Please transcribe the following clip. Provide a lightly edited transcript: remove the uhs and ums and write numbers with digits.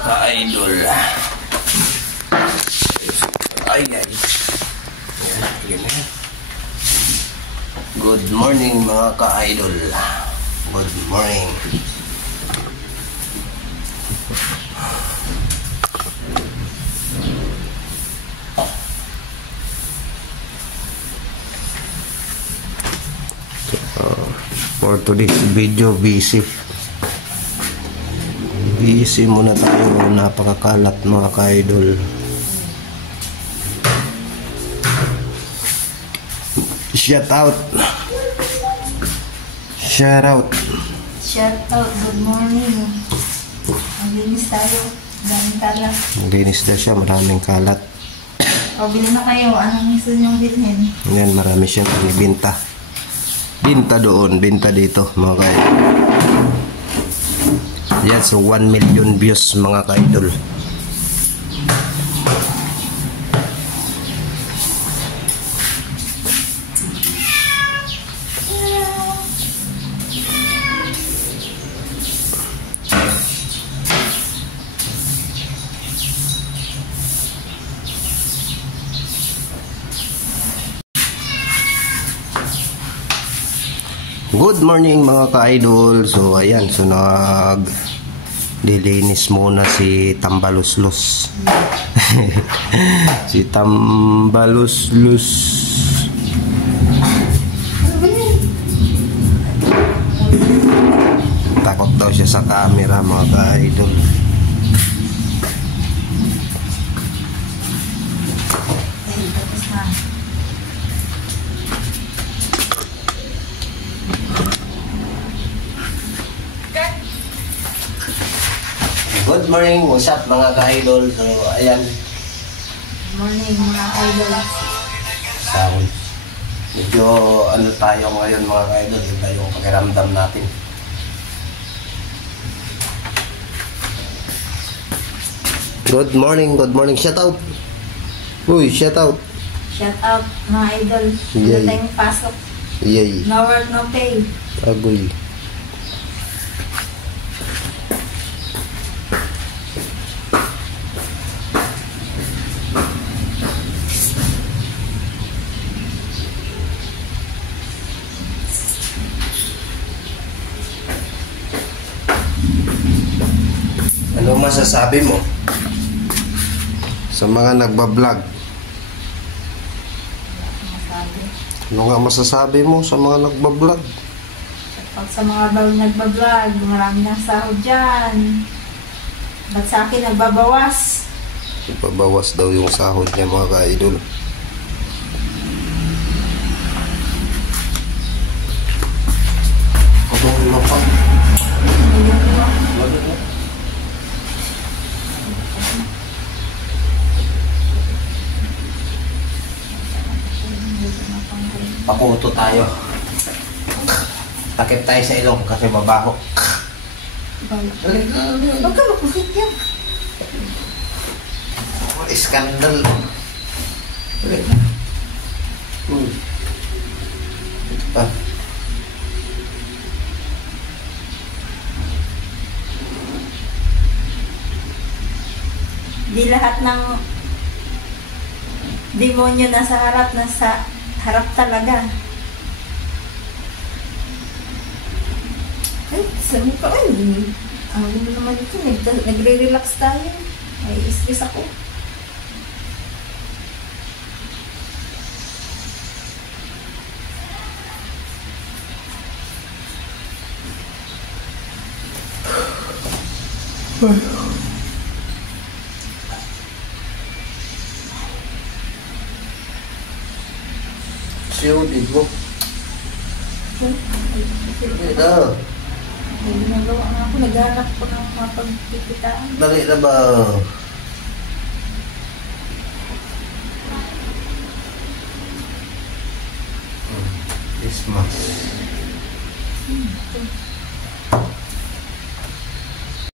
ka-idol. Ay. Good morning mga ka-idol. Good morning. For today's video, busy muna tayo. Napakakalat mga ka-idol. Shout out. Good morning. Maglinis tayo. Maraming kalat. Maglinis na siya. Maraming kalat. Pabili na kayo. Anong gusto niyong bilhin? Yan, marami siyang binta. Binta doon, binta dito mga ka-idol. Yan, so 1 million views mga ka-idol. Good morning mga ka-idol. So ayan, so nilinis muna si Tambaluslos. Si Tambaluslos. Takot daw siya sa camera mga ka-idol. Good morning, what's up mga ka-idol? So, ayan. Good morning mga idol. So, medyo ano tayo ngayon mga ka-idol, yung tayong pakiramdam natin. Good morning, shout out. Uy, shout out. Shout out mga idol. Wala tayong pasok. Yay. No work, no pay. Agoy. Ano masasabi mo sa mga nagbablog? Ano nga masasabi mo sa mga nagbablog? Pag sa mga nagbablog, marami ng sahod dyan. Ba't sa akin nagbabawas? Ipabawas daw yung sahod niya mga ka-idol. Abang lapang. Pakuto tayo. Takip tayo sa ilong kasi mabaho. Huwag ka makusit yan. Iskandal. Ito pa. Di lahat ng demonyo nasa harap talaga. Ay, sabi ko, ang naman ito, nagre-relax tayo. Ay, stress ako. Siyo, di ko. Ito. May ginagawa nga ako, naghanap ko ng mga pagkikitaan. Dali na ba? Christmas.